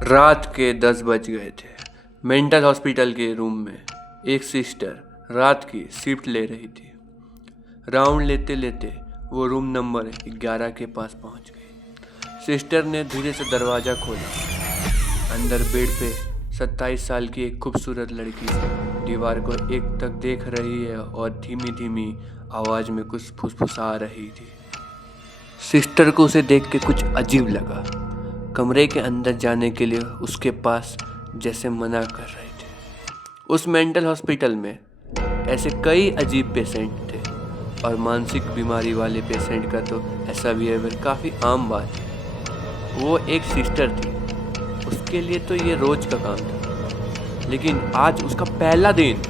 रात के 10 बज गए थे। मेंटल हॉस्पिटल के रूम में एक सिस्टर रात की शिफ्ट ले रही थी। राउंड लेते लेते वो रूम नंबर 11 के पास पहुंच गई। सिस्टर ने धीरे से दरवाज़ा खोला। अंदर बेड पे 27 साल की एक खूबसूरत लड़की दीवार को एक तक देख रही है और धीमी धीमी आवाज़ में कुछ फुसफुसा रही थी। सिस्टर को उसे देख के कुछ अजीब लगा। कमरे के अंदर जाने के लिए उसके पास जैसे मना कर रहे थे। उस मेंटल हॉस्पिटल में ऐसे कई अजीब पेशेंट थे और मानसिक बीमारी वाले पेशेंट का तो ऐसा बिहेवियर काफ़ी आम बात है। वो एक सिस्टर थी, उसके लिए तो ये रोज का काम था, लेकिन आज उसका पहला दिन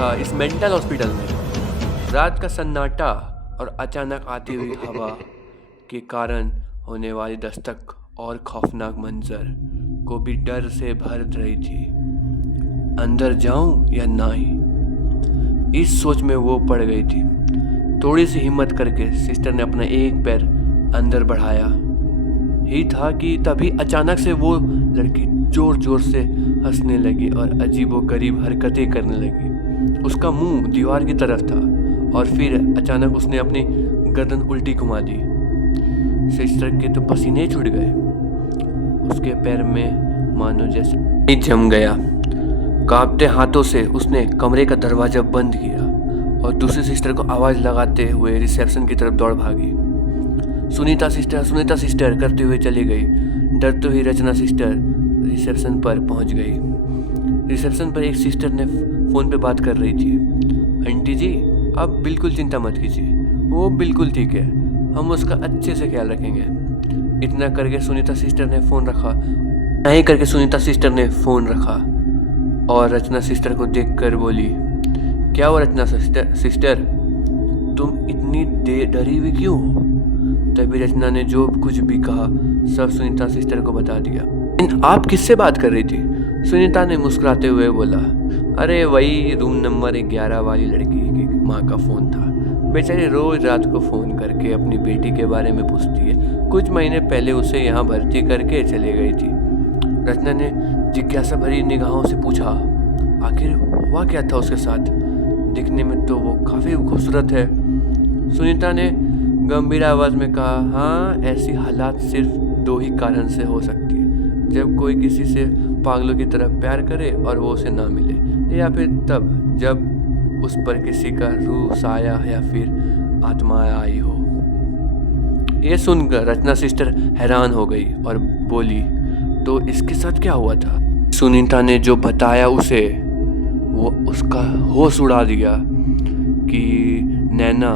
था इस मेंटल हॉस्पिटल में। रात का सन्नाटा और अचानक आती हुई हवा के कारण होने वाली दस्तक और खौफनाक मंजर को भी डर से भर रही थी। अंदर जाऊं या नहीं, इस सोच में वो पड़ गई थी। थोड़ी सी हिम्मत करके सिस्टर ने अपना एक पैर अंदर बढ़ाया ही था कि तभी अचानक से वो लड़की जोर जोर से हंसने लगी और अजीबोगरीब हरकतें करने लगी। उसका मुंह दीवार की तरफ था और फिर अचानक उसने अपनी गर्दन उल्टी घुमा दी। सिस्टर के तो पसीने छूट गए। उसके पैर में मानो जैसे जम गया। कांपते हाथों से उसने कमरे का दरवाजा बंद किया और दूसरी सिस्टर को आवाज़ लगाते हुए रिसेप्शन की तरफ दौड़ भागी। सुनीता सिस्टर करते हुए चली गई। डरते हुए रचना सिस्टर रिसेप्शन पर पहुंच गई। रिसेप्शन पर एक सिस्टर ने फ़ोन पे बात कर रही थी। आंटी जी, आप बिल्कुल चिंता मत कीजिए, वो बिल्कुल ठीक है, हम उसका अच्छे से ख्याल रखेंगे। इतना करके सुनीता सिस्टर ने फ़ोन रखा और रचना सिस्टर को देखकर बोली, क्या हुआ रचना सिस्टर, तुम इतनी डरी हुई क्यों हो? तभी रचना ने जो कुछ भी कहा सब सुनीता सिस्टर को बता दिया। आप किससे बात कर रही थी? सुनीता ने मुस्कुराते हुए बोला, अरे वही रूम नंबर 11 वाली लड़की की माँ का फ़ोन था। बेचारी रोज़ रात को फ़ोन करके अपनी बेटी के बारे में पूछती है। कुछ महीने पहले उसे यहाँ भर्ती करके चले गई थी। रचना ने जिज्ञासा भरी निगाहों से पूछा, आखिर हुआ क्या था उसके साथ? दिखने में तो वो काफ़ी खूबसूरत है। सुनीता ने गंभीर आवाज़ में कहा, हाँ, ऐसी हालात सिर्फ 2 ही कारण से हो सकती है, जब कोई किसी से पागलों की तरह प्यार करे और वो उसे ना मिले, या फिर तब जब उस पर किसी का रूह, साया या फिर आत्मा आई हो। ये सुनकर रचना सिस्टर हैरान हो गई और बोली, तो इसके साथ क्या हुआ था? सुनीता ने जो बताया उसे वो उसका होश उड़ा दिया कि नैना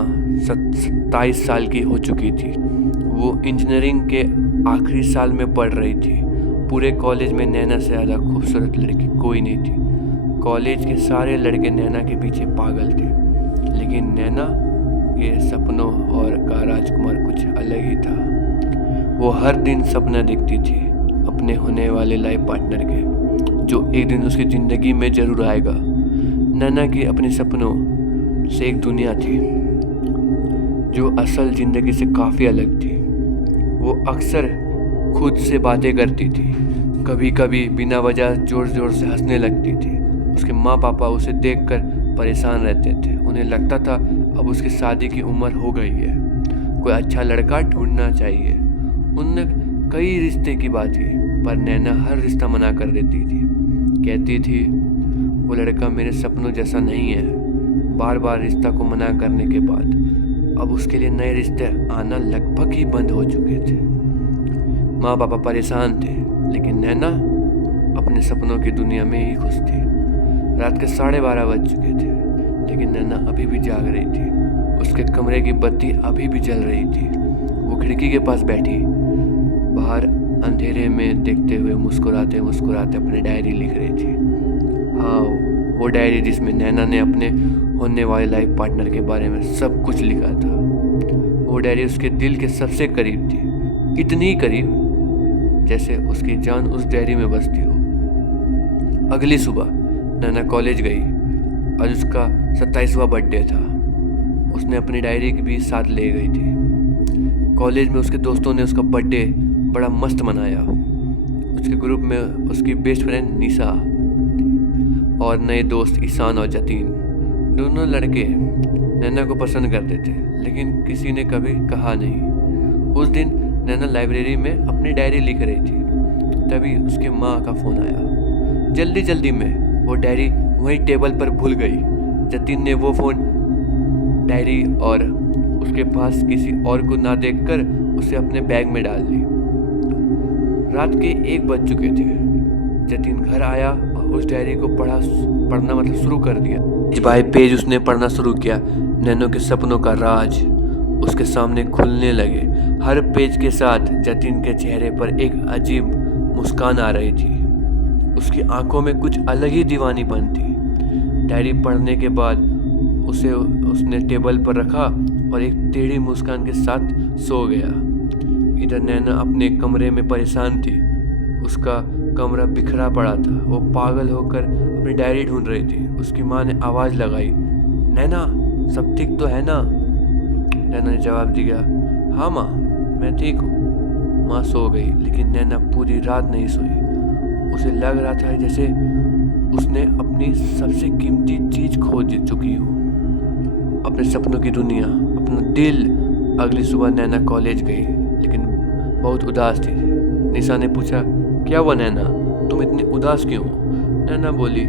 27 साल की हो चुकी थी। वो इंजीनियरिंग के आखिरी साल में पढ़ रही थी। पूरे कॉलेज में नैना से ज़्यादा खूबसूरत लड़की कोई नहीं थी। कॉलेज के सारे लड़के नैना के पीछे पागल थे, लेकिन नैना के सपनों और का राजकुमार कुछ अलग ही था। वो हर दिन सपना देखती थी अपने होने वाले लाइफ पार्टनर के, जो एक दिन उसकी ज़िंदगी में ज़रूर आएगा। नैना की अपने सपनों से एक दुनिया थी जो असल ज़िंदगी से काफ़ी अलग थी। वो अक्सर खुद से बातें करती थी, कभी कभी बिना वजह जोर जोर से हंसने लगती थी। उसके माँ पापा उसे देखकर परेशान रहते थे। उन्हें लगता था अब उसकी शादी की उम्र हो गई है, कोई अच्छा लड़का ढूंढना चाहिए। उनने कई रिश्ते की बात की, पर नैना हर रिश्ता मना कर देती थी। कहती थी वो लड़का मेरे सपनों जैसा नहीं है। बार बार रिश्ता को मना करने के बाद अब उसके लिए नए रिश्ते आना लगभग ही बंद हो चुके थे। माँ पापा परेशान थे, लेकिन नैना अपने सपनों की दुनिया में ही खुश थी। रात के 12:30 बज चुके थे, लेकिन नैना अभी भी जाग रही थी। उसके कमरे की बत्ती अभी भी जल रही थी। वो खिड़की के पास बैठी बाहर अंधेरे में देखते हुए मुस्कुराते मुस्कुराते अपनी डायरी लिख रही थी। हाँ, वो डायरी जिसमें नैना ने अपने होने वाले लाइफ पार्टनर के बारे में सब कुछ लिखा था। वो डायरी उसके दिल के सबसे करीब थी, इतनी करीब जैसे उसकी जान उस डायरी में बसती हो। अगली सुबह नैना कॉलेज गई। आज उसका 27वां बर्थडे था। उसने अपनी डायरी भी साथ ले गई थी। कॉलेज में उसके दोस्तों ने उसका बर्थडे बड़ा मस्त मनाया। उसके ग्रुप में उसकी बेस्ट फ्रेंड निशा और नए दोस्त ईशान और जतीन। दोनों लड़के नैना को पसंद करते थे, लेकिन किसी ने कभी कहा नहीं। उस दिन नैना लाइब्रेरी में अपनी डायरी लिख रही थी, तभी उसके माँ का फ़ोन आया। जल्दी जल्दी में वो डायरी वहीं टेबल पर भूल गई। जतीन ने वो फ़ोन, डायरी और उसके पास किसी और को ना देखकर उसे अपने बैग में डाल ली। रात के 1 बज चुके थे। जतीन घर आया और उस डायरी को पढ़ना शुरू कर दिया। पेज बाय पेज उसने पढ़ना शुरू किया। नैनो के सपनों का राज उसके सामने खुलने लगे। हर पेज के साथ जतीन के चेहरे पर एक अजीब मुस्कान आ रही थी। उसकी आंखों में कुछ अलग ही दीवानीपन थी। डायरी पढ़ने के बाद उसने टेबल पर रखा और एक टेढ़ी मुस्कान के साथ सो गया। इधर नैना अपने कमरे में परेशान थी। उसका कमरा बिखरा पड़ा था। वो पागल होकर अपनी डायरी ढूंढ रही थी। उसकी माँ ने आवाज़ लगाई, नैना सब ठीक तो है ना? नैना ने जवाब दिया, हाँ माँ मैं ठीक हूँ। माँ सो गई, लेकिन नैना पूरी रात नहीं सोई। उसे लग रहा था जैसे उसने अपनी सबसे कीमती चीज़ खो चुकी हो, अपने सपनों की दुनिया, अपना दिल। अगली सुबह नैना कॉलेज गई, लेकिन बहुत उदास थी। निशा ने पूछा, क्या हुआ नैना, तुम इतनी उदास क्यों हो? नैना बोली,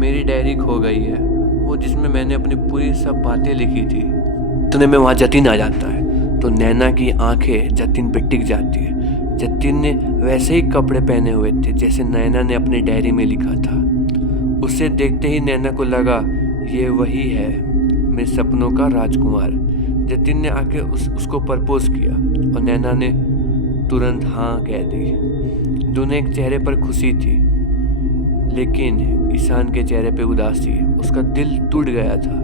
मेरी डायरी खो गई है, वो जिसमें मैंने अपनी पूरी सब बातें लिखी थी। इतने में वहाँ जतीन आ जाता है तो नैना की आंखें जतीन पे टिक जाती है। जतीन ने वैसे ही कपड़े पहने हुए थे जैसे नैना ने अपनी डायरी में लिखा था। उसे देखते ही नैना को लगा ये वही है, मेरे सपनों का राजकुमार। जतीन ने आके उसको प्रपोज किया और नैना ने तुरंत हाँ कह दी। दोनों एक चेहरे पर खुशी थी, लेकिन ईशान के चेहरे पे उदासी। उसका दिल टूट गया था,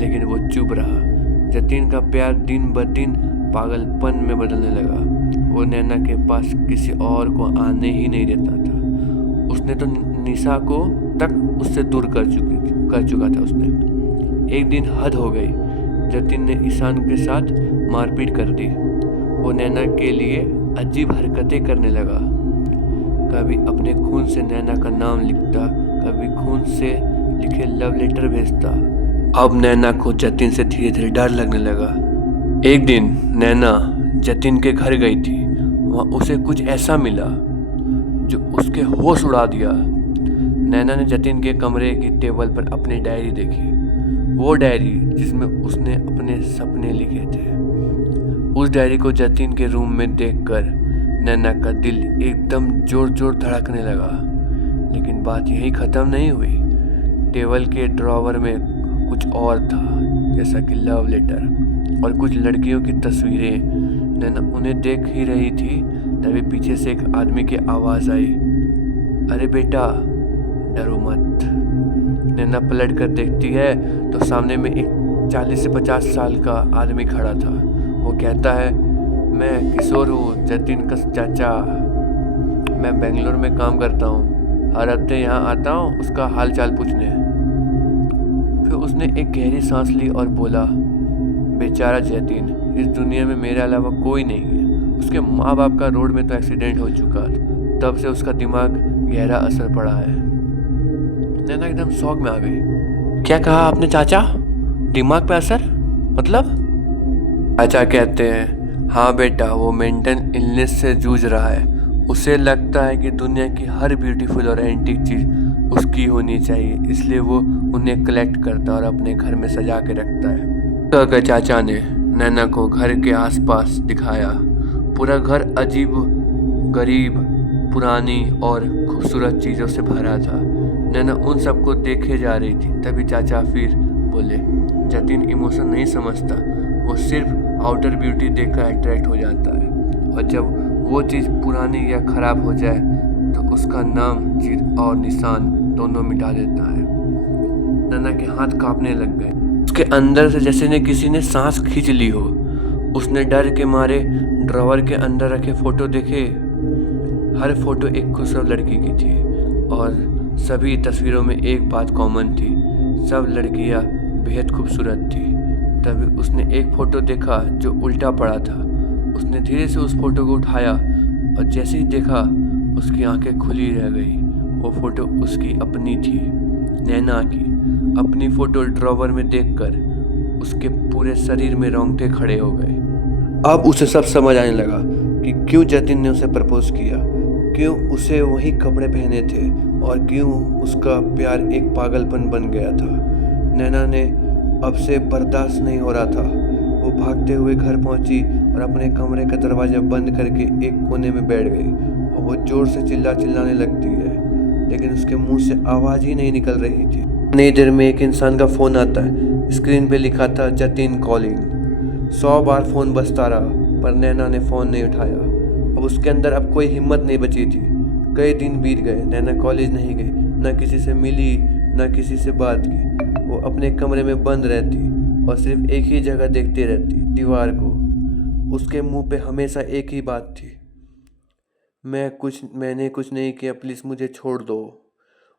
लेकिन वो चुप रहा। जतीन का प्यार दिन ब दिन पागलपन में बदलने लगा। वो नैना के पास किसी और को आने ही नहीं देता था। उसने तो निशा को तक उससे दूर कर चुका था उसने। एक दिन हद हो गई। जतीन ने ईशान के साथ मारपीट कर दी। वो नैना के लिए अजीब हरकतें करने लगा। कभी अपने खून से नैना का नाम लिखता, कभी खून से लिखे लव लेटर भेजता। अब नैना को जतीन से धीरे धीरे डर लगने लगा। एक दिन नैना जतीन के घर गई थी। वहाँ उसे कुछ ऐसा मिला जो उसके होश उड़ा दिया। नैना ने जतीन के कमरे की टेबल पर अपनी डायरी देखी, वो डायरी जिसमें उसने अपने सपने लिखे थे। उस डायरी को जतीन के रूम में देखकर नैना का दिल एकदम जोर जोर धड़कने लगा। लेकिन बात यहीं ख़त्म नहीं हुई। टेबल के ड्रॉवर में कुछ और था, जैसा कि लव लेटर और कुछ लड़कियों की तस्वीरें। नैना उन्हें देख ही रही थी, तभी पीछे से एक आदमी की आवाज़ आई, अरे बेटा डरो मत। नैना पलट कर देखती है तो सामने में एक 40 से 50 साल का आदमी खड़ा था। वो कहता है, मैं किशोर हूँ, जतीन का चाचा। मैं बेंगलोर में काम करता हूँ, हर हफ्ते यहाँ आता हूँ उसका हाल चाल पूछने। फिर उसने एक गहरी सांस ली और बोला, बेचारा जतीन, इस दुनिया में मेरे अलावा कोई नहीं है। उसके माँ बाप का रोड में तो एक्सीडेंट हो चुका, तब से उसका दिमाग गहरा असर पड़ा है। नैना एकदम शौक में आ गई। क्या कहा आपने चाचा? दिमाग पे असर? मतलब? चाचा कहते हैं, हाँ बेटा, वो मेंटल इलनेस से जूझ रहा है। उसे लगता है कि दुनिया की हर ब्यूटीफुल और एंटीक चीज़ उसकी होनी चाहिए, इसलिए वो उन्हें कलेक्ट करता और अपने घर में सजा के रखता है। तो चाचा ने नैना को घर के आसपास दिखाया। पूरा घर अजीब, गरीब, पुरानी और खूबसूरत चीज़ों से भरा था। नैना उन सबको देखे जा रही थी। तभी चाचा फिर बोले, जतीन इमोशन नहीं समझता, वो सिर्फ आउटर ब्यूटी देखकर अट्रैक्ट हो जाता है, और जब वो चीज़ पुरानी या ख़राब हो जाए तो उसका नाम, जिद और निशान दोनों मिटा देता है। नैना के हाथ कांपने लग गए। उसके अंदर से जैसे ने किसी ने सांस खींच ली हो। उसने डर के मारे ड्रॉवर के अंदर रखे फ़ोटो देखे। हर फोटो एक खूबसूरत लड़की की थी और सभी तस्वीरों में एक बात कॉमन थी, सब लड़कियां बेहद खूबसूरत थी। तभी उसने एक फ़ोटो देखा जो उल्टा पड़ा था। उसने धीरे से उस फोटो को उठाया और जैसे ही देखा उसकी आंखें खुली रह गई। वो फोटो उसकी अपनी थी, नैना की। अपनी फोटो ड्रॉवर में देखकर उसके पूरे शरीर में रोंगटे खड़े हो गए। अब उसे सब समझ आने लगा कि क्यों जतिन ने उसे प्रपोज किया, क्यों उसे वही कपड़े पहने थे और क्यों उसका प्यार एक पागलपन बन गया था। नैना ने अब से बर्दाश्त नहीं हो रहा था। वो भागते हुए घर पहुंची और अपने कमरे का दरवाजा बंद करके एक कोने में बैठ गई और वो जोर से चिल्लाने लगती है, लेकिन उसके मुंह से आवाज़ ही नहीं निकल रही थी। इतनी देर में एक इंसान का फ़ोन आता है। स्क्रीन पे लिखा था जतिन कॉलिंग। 100 बार फ़ोन बजता रहा पर नैना ने फ़ोन नहीं उठाया। अब उसके अंदर अब कोई हिम्मत नहीं बची थी। कई दिन बीत गए, नैना कॉलेज नहीं गई, ना किसी से मिली, ना किसी से बात की। वो अपने कमरे में बंद रहती और सिर्फ एक ही जगह देखती रहती, दीवार को। उसके मुंह पे हमेशा एक ही बात थी, मैंने कुछ नहीं किया, प्लीज़ मुझे छोड़ दो।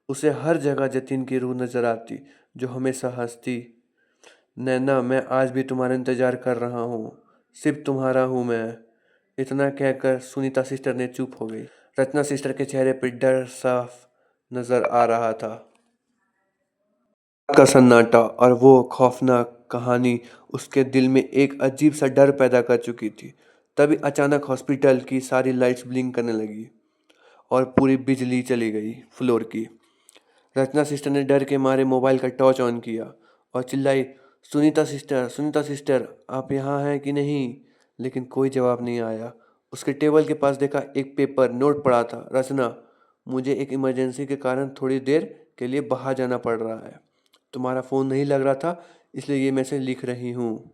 उसे हर जगह जतिन की रूह नज़र आती, जो हमेशा हंसती, नैना मैं आज भी तुम्हारा इंतज़ार कर रहा हूँ, सिर्फ तुम्हारा हूँ मैं। इतना कहकर सुनीता सिस्टर ने चुप हो गई। रचना सिस्टर के चेहरे पर डर साफ नज़र आ रहा था। का सन्नाटा और वो खौफनाक कहानी उसके दिल में एक अजीब सा डर पैदा कर चुकी थी। तभी अचानक हॉस्पिटल की सारी लाइट्स ब्लिंक करने लगी और पूरी बिजली चली गई फ्लोर की। रचना सिस्टर ने डर के मारे मोबाइल का टॉर्च ऑन किया और चिल्लाई, सुनीता सिस्टर आप यहाँ हैं कि नहीं? लेकिन कोई जवाब नहीं आया। उसके टेबल के पास देखा, एक पेपर नोट पड़ा था। रचना, मुझे एक इमरजेंसी के कारण थोड़ी देर के लिए बाहर जाना पड़ रहा है। तुम्हारा फ़ोन नहीं लग रहा था, इसलिए ये मैसेज लिख रही हूँ।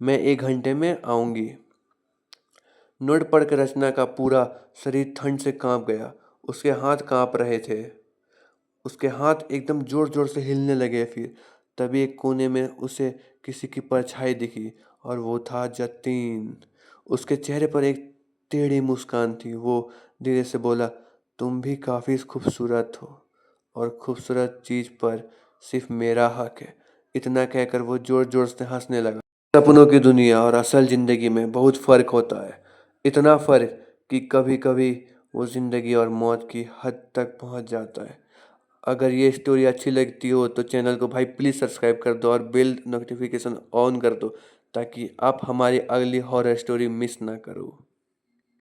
मैं 1 घंटे में आऊँगी। नोट पढ़कर रचना का पूरा शरीर ठंड से कांप गया। उसके हाथ कांप रहे थे, उसके हाथ एकदम जोर जोर से हिलने लगे। फिर तभी एक कोने में उसे किसी की परछाई दिखी और वो था जतीन। उसके चेहरे पर एक टेढ़ी मुस्कान थी। वो धीरे से बोला, तुम भी काफ़ी खूबसूरत हो और खूबसूरत चीज़ पर सिर्फ मेरा हक है। इतना कहकर वो जोर जोर से हंसने लगा। सपनों की दुनिया और असल ज़िंदगी में बहुत फ़र्क होता है, इतना फ़र्क कि कभी कभी वो ज़िंदगी और मौत की हद तक पहुंच जाता है। अगर ये स्टोरी अच्छी लगती हो तो चैनल को भाई प्लीज़ सब्सक्राइब कर दो और बेल नोटिफिकेशन ऑन कर दो, ताकि आप हमारी अगली हॉरर स्टोरी मिस ना करो।